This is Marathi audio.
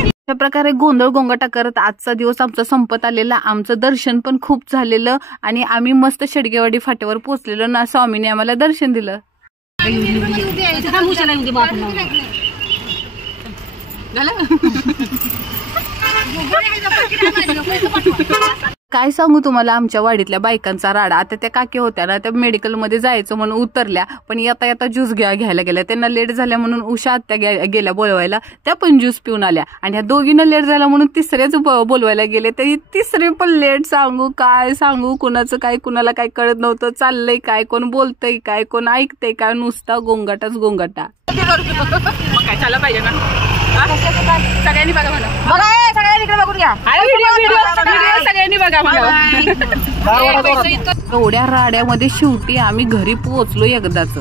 अशा प्रकारे गोंधळ गोंगाटा करत आजचा दिवस आमचा संपत आलेला. आमचं दर्शन पण खूप झालेलं आणि आम्ही मस्त शेडगेवाडी फाट्यावर पोहोचलेलो ना. स्वामीने आम्हाला दर्शन दिलं. काय सांगू तुम्हाला आमच्या वाडीतल्या बायकांचा राडा. आता त्या काकी होत्या ना, त्या मेडिकल मध्ये जायचं म्हणून उतरल्या, पण येता येता ज्यूस घ्यायला गेल्या. त्यांना लेट झाल्या म्हणून उषा आत्या गेल्या बोलवायला, त्या पण ज्यूस पिऊन आल्या. आणि ह्या दोघींना लेट झाला म्हणून तिसऱ्याच बोलवायला गेले. तरी तिसरे पण लेट. सांगू काय सांगू, कुणाचं काय कुणाला काय कळत नव्हतं. चाललंय काय, कोण बोलतंय काय, कोण ऐकतंय काय, नुसता गोंगाटाच गोंगाटा. काय चाललं पाहिजे ना. सगळ्यांनी बघा मला, सगळ्यांनी बघून घ्या, सगळ्यांनी बघा मला. एवढ्या राड्यामध्ये शेवटी आम्ही घरी पोहोचलो एकदाच.